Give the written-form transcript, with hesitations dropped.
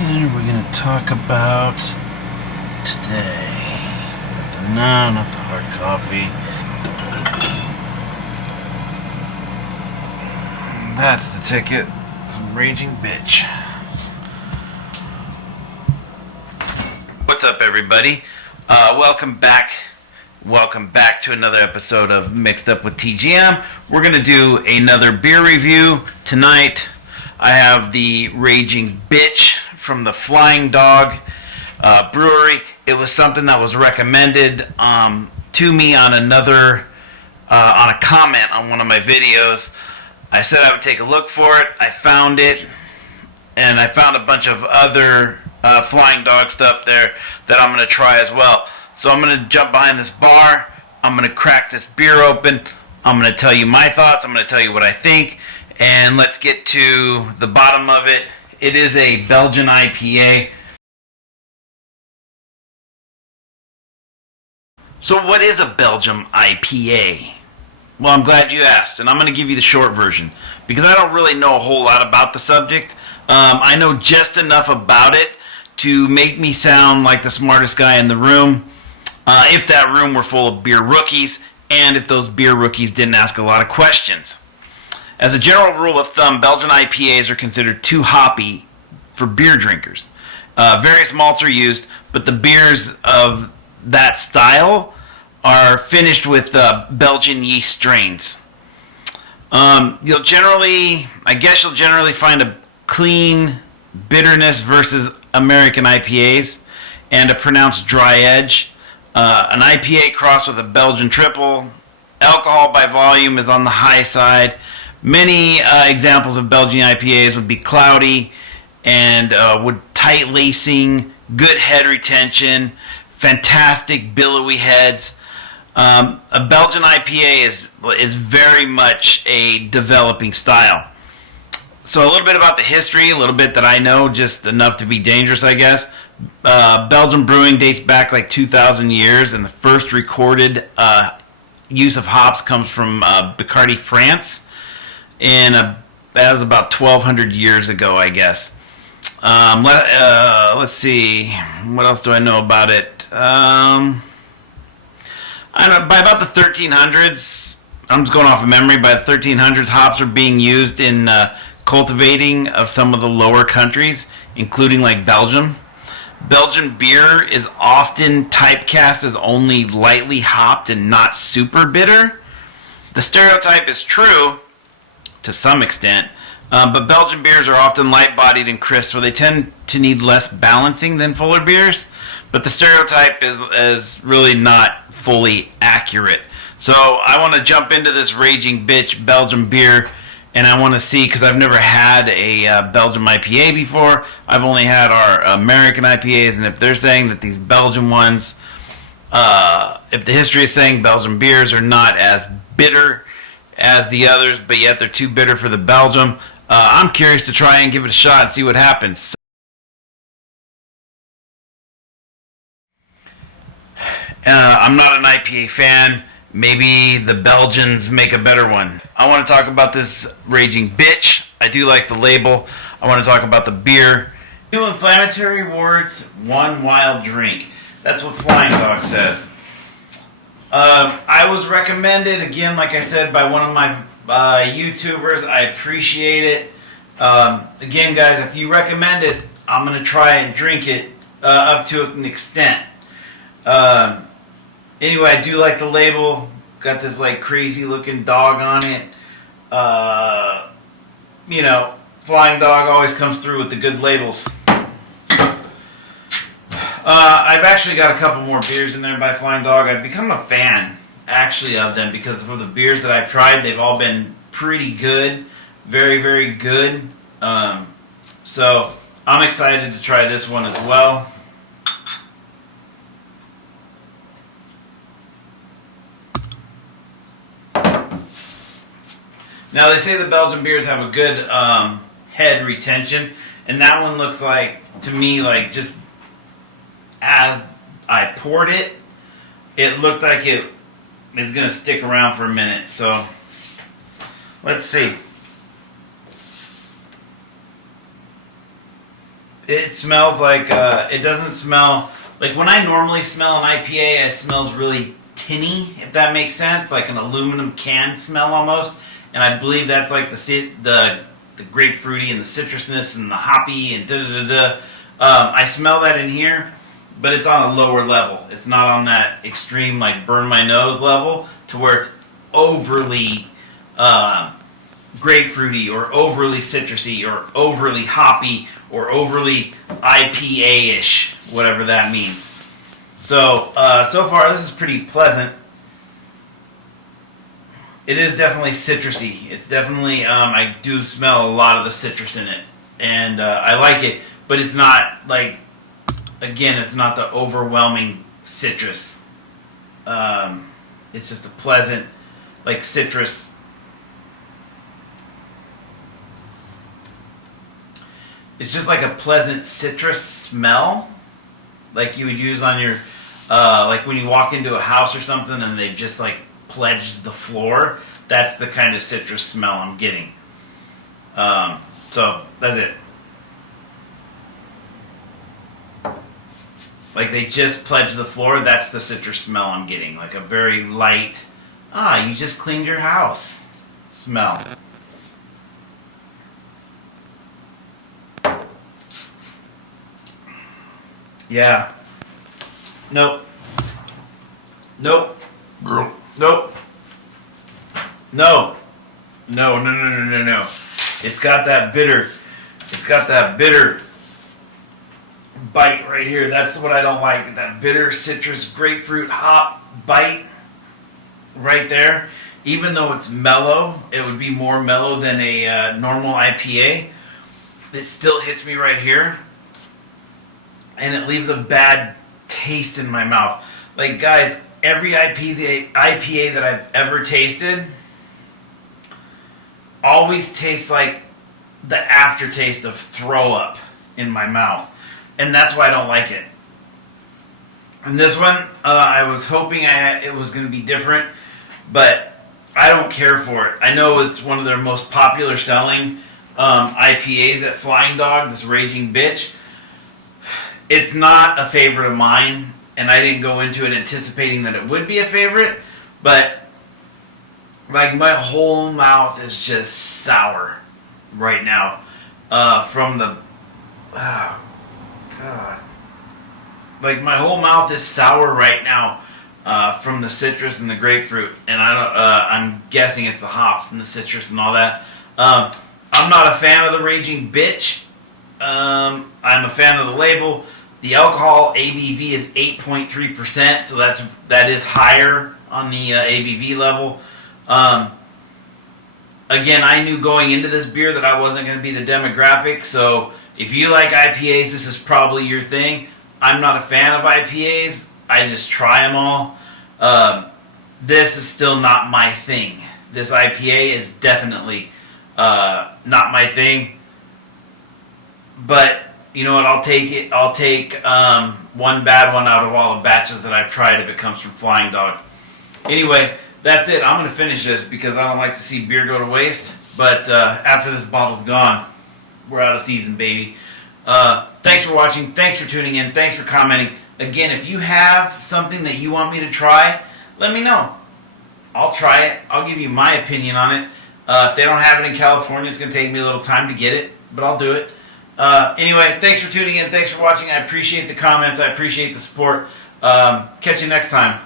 And we're going to talk about today. No, not the hard coffee. That's the ticket. Some raging bitch. What's up, everybody? Welcome back. Welcome back to another episode of Mixed Up with TGM. We're going to do another beer review tonight. I have the Raging Bitch from the Flying Dog Brewery. It was something that was recommended to me on another on a comment on one of my videos. I said I would take a look for it. I found it, and I found a bunch of other Flying Dog stuff there that I'm going to try as well. So I'm going to jump behind this bar. I'm going to crack this beer open. I'm going to tell you my thoughts. I'm going to tell you what I think. And let's get to the bottom of it. It is a Belgian IPA. So what is a Belgian IPA? Well, I'm glad you asked, and I'm going to give you the short version because I don't really know a whole lot about the subject. I know just enough about it to make me sound like the smartest guy in the room. If that room were full of beer rookies, and if those beer rookies didn't ask a lot of questions. As a general rule of thumb, Belgian IPAs are considered too hoppy for beer drinkers. Various malts are used, but the beers of that style are finished with Belgian yeast strains. You'll generally find a clean bitterness versus American IPAs and a pronounced dry edge. An IPA crossed with a Belgian triple. Alcohol by volume is on the high side. Many examples of Belgian IPAs would be cloudy and with tight lacing, good head retention, fantastic billowy heads. A Belgian IPA is very much a developing style. So a little bit about the history, a little bit that I know, just enough to be dangerous, I guess. Belgian brewing dates back like 2,000 years, and the first recorded use of hops comes from Picardy, France. And that was about 1,200 years ago, I guess. Let's see. What else do I know about it? I don't know, by about the 1300s, I'm just going off of memory, by the 1300s, hops are being used in cultivating of some of the lower countries, including like Belgium. Belgian beer is often typecast as only lightly hopped and not super bitter. The stereotype is true to some extent, but Belgian beers are often light-bodied and crisp, so they tend to need less balancing than fuller beers, but the stereotype is really not fully accurate. So I want to jump into this Raging Bitch Belgian beer, and I want to see, because I've never had a Belgian IPA before. I've only had our American IPAs, and if they're saying that these Belgian ones, if the history is saying Belgian beers are not as bitter as the others, but yet they're too bitter for the Belgium, I'm curious to try and give it a shot and see what happens. I'm not an IPA fan. Maybe the Belgians make a better one. I want to talk about this Raging Bitch. I do like the label. I want to talk about the beer. 2 inflammatory words, 1 wild drink. That's what Flying Dog says. I was recommended, again, like I said, by one of my YouTubers. I appreciate it. Again, guys, if you recommend it, I'm going to try and drink it up to an extent. Anyway, I do like the label. Got this like crazy looking dog on it. Flying Dog always comes through with the good labels. I've actually got a couple more beers in there by Flying Dog. I've become a fan, actually, of them because for the beers that I've tried, they've all been pretty good. Very, very good. So I'm excited to try this one as well. Now, they say the Belgian beers have a good head retention, and that one looks like, to me, like just as I poured it, it looked like it is going to stick around for a minute. So, let's see. It smells like, it doesn't smell, like when I normally smell an IPA, it smells really tinny, if that makes sense, like an aluminum can smell almost. And I believe that's like the grapefruity and the citrusness and the hoppy and da-da-da-da. I smell that in here, but it's on a lower level. It's not on that extreme, like, burn my nose level to where it's overly grapefruity or overly citrusy or overly hoppy or overly IPA-ish, whatever that means. So, so far this is pretty pleasant. It is definitely citrusy. It's definitely, I do smell a lot of the citrus in it. And I like it, but it's not like, again, it's not the overwhelming citrus. It's just a pleasant, like, citrus. It's just like a pleasant citrus smell, like you would use on your, like when you walk into a house or something and they've just like pledged the floor. That's the kind of citrus smell I'm getting. So that's it. Like they just pledged the floor. That's the citrus smell I'm getting. Like a very light, you just cleaned your house smell. Yeah. Nope. Nope. Nope. No. No. No. It's got that bitter. It's got that bitter bite right here. That's what I don't like. That bitter citrus grapefruit hop bite right there. Even though it's mellow, it would be more mellow than a normal IPA. It still hits me right here. And it leaves a bad taste in my mouth. Like, guys, every IPA that I've ever tasted always tastes like the aftertaste of throw up in my mouth. And that's why I don't like it. And this one, I was hoping it was going to be different, but I don't care for it. I know it's one of their most popular selling IPAs at Flying Dog, this Raging Bitch. It's not a favorite of mine, and I didn't go into it anticipating that it would be a favorite, but like my whole mouth is just sour right now from the, oh God. Like my whole mouth is sour right now from the citrus and the grapefruit, and I'm guessing it's the hops and the citrus and all that. I'm not a fan of the Raging Bitch. I'm a fan of the label. The alcohol ABV is 8.3%, so that is higher on the ABV level. Again, I knew going into this beer that I wasn't going to be the demographic, so if you like IPAs, this is probably your thing. I'm not a fan of IPAs. I just try them all. This is still not my thing. This IPA is definitely not my thing. But you know what? I'll take it. I'll take one bad one out of all the batches that I've tried if it comes from Flying Dog. Anyway, that's it. I'm going to finish this because I don't like to see beer go to waste. But after this bottle's gone, we're out of season, baby. Thanks for watching. Thanks for tuning in. Thanks for commenting. Again, if you have something that you want me to try, let me know. I'll try it. I'll give you my opinion on it. If they don't have it in California, it's going to take me a little time to get it, but I'll do it. Anyway, thanks for tuning in. Thanks for watching. I appreciate the comments. I appreciate the support. Catch you next time.